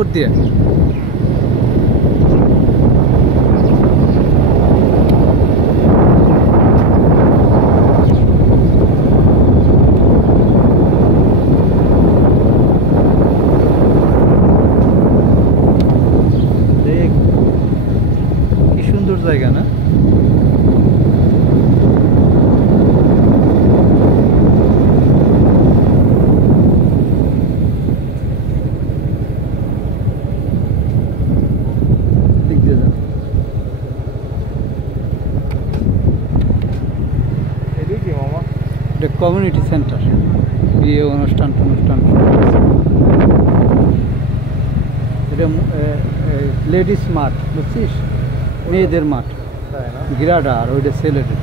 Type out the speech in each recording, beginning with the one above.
উপর দিয়ে কি সুন্দর জায়গা না? এটা কমিউনিটি সেন্টার, বিয়ে অনুষ্ঠান এটা লেডিস মাঠ, বুঝছিস? মেয়েদের মাঠ, গিরাডা, আর ওইটা ছেলেদের।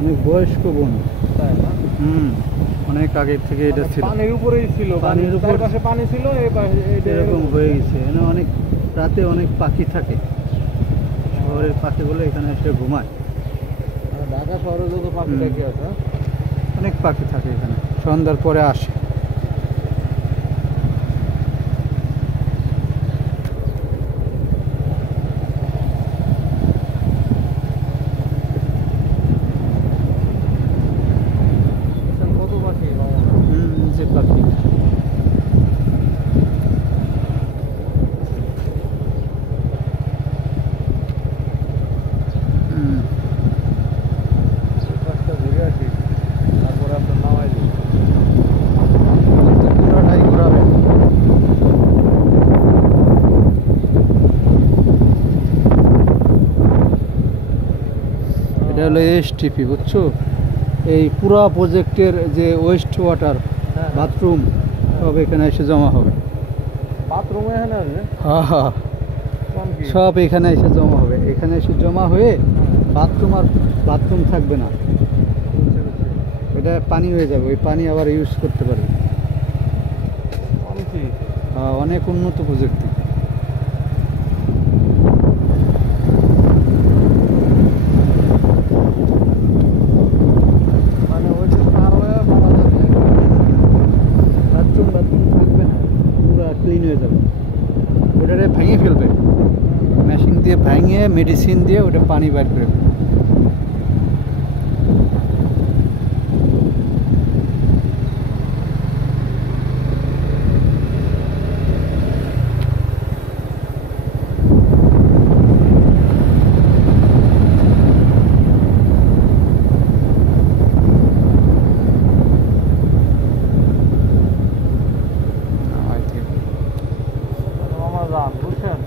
অনেক বয়স্ক বোন, অনেক আগে থেকে এটা ছিল, পানির উপরেই ছিল, পানির উপর পাশে পানি ছিল, এরকম হয়ে গেছে। এখানে অনেক রাতে অনেক পাখি থাকে, শহরের পাখিগুলো এখানে এসে ঘুমায়। ঢাকা শহরে যত পাখি থাকে আছে, অনেক পাখি থাকে এখানে, সন্ধ্যার পরে আসে। পাখি ঘুরে আসি, তারপরে আপনার নামাই দিই। পুরাটাই ঘোরাবে। এটা হলো এসটিপি, বুঝছো? এই পুরা প্রজেক্টের যে ওয়েস্ট ওয়াটার, বাথরুম সব এখানে এসে জমা হবে। বাথরুম এখানে আসবে? হ্যাঁ হ্যাঁ, সব এখানে এসে জমা হবে। এখানে এসে জমা হয়ে বাথরুম থাকবে না, এটা পানি হয়ে যাবে। ওই পানি আবার ইউজ করতে পারবে। হ্যাঁ, অনেক উন্নত প্রযুক্তি। বাথরুম থাকবে না, পুরো ক্লিন হয়ে যাবে। ওটারে ভেঙে ফেলবে, মেশিন দিয়ে ভেঙে মেডিসিন দিয়ে ওটা পানি বের করে ফেলবে। বুঝছেন?